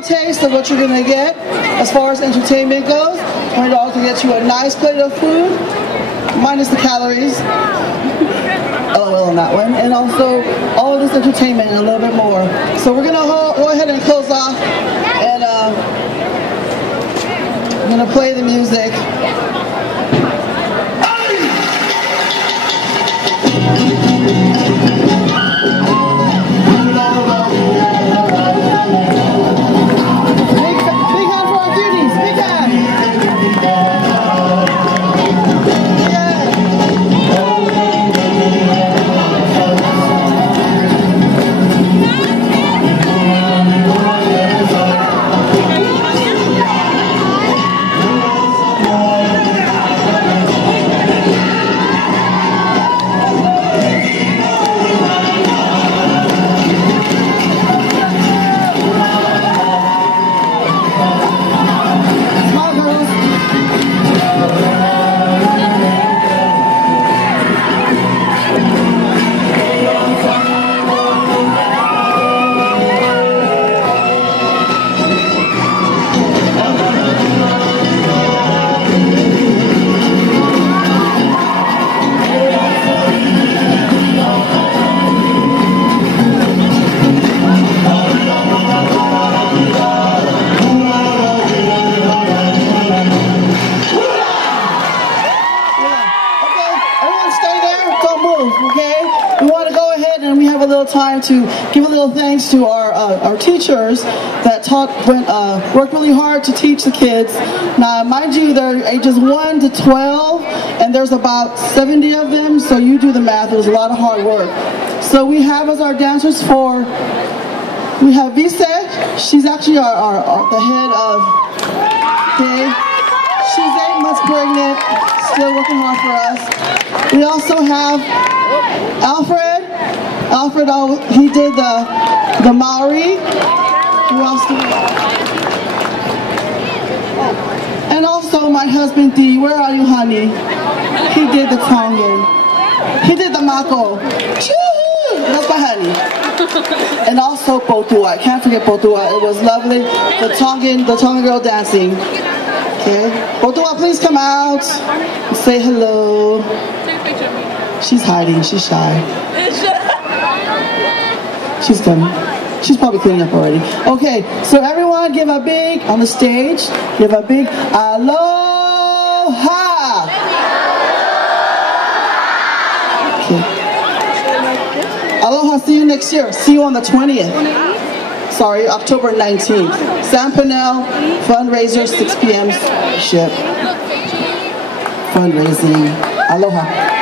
Taste of what you're going to get as far as entertainment goes. $20 to get you a nice plate of food, minus the calories. LOL on that one. And also all of this entertainment and a little bit more. So we're going to go ahead and close off, and I'm going to play the music. Time to give a little thanks to our teachers that worked really hard to teach the kids. Now, mind you, they're ages 1 to 12, and there's about 70 of them, so you do the math. It was a lot of hard work. So we have as our dancers we have Vise. She's actually the head of, okay, she's 8 months pregnant, still working hard for us. We also have Alfred, he did the Maori. Who else did we? And also my husband Dee, where are you, honey? He did the Tongan. He did the Mako. Choo-hoo! That's my honey. And also Potua. I can't forget Potua. It was lovely. The Tongan girl dancing. Okay. Potua, please come out and say hello. She's hiding. She's shy. She's coming. She's probably cleaning up already. Okay, so everyone give a big, on the stage, give a big aloha! Okay. Aloha, see you next year. See you on the 20th. Sorry, October 19th. San Pernell, fundraiser, 6 p.m. ship. Fundraising. Aloha.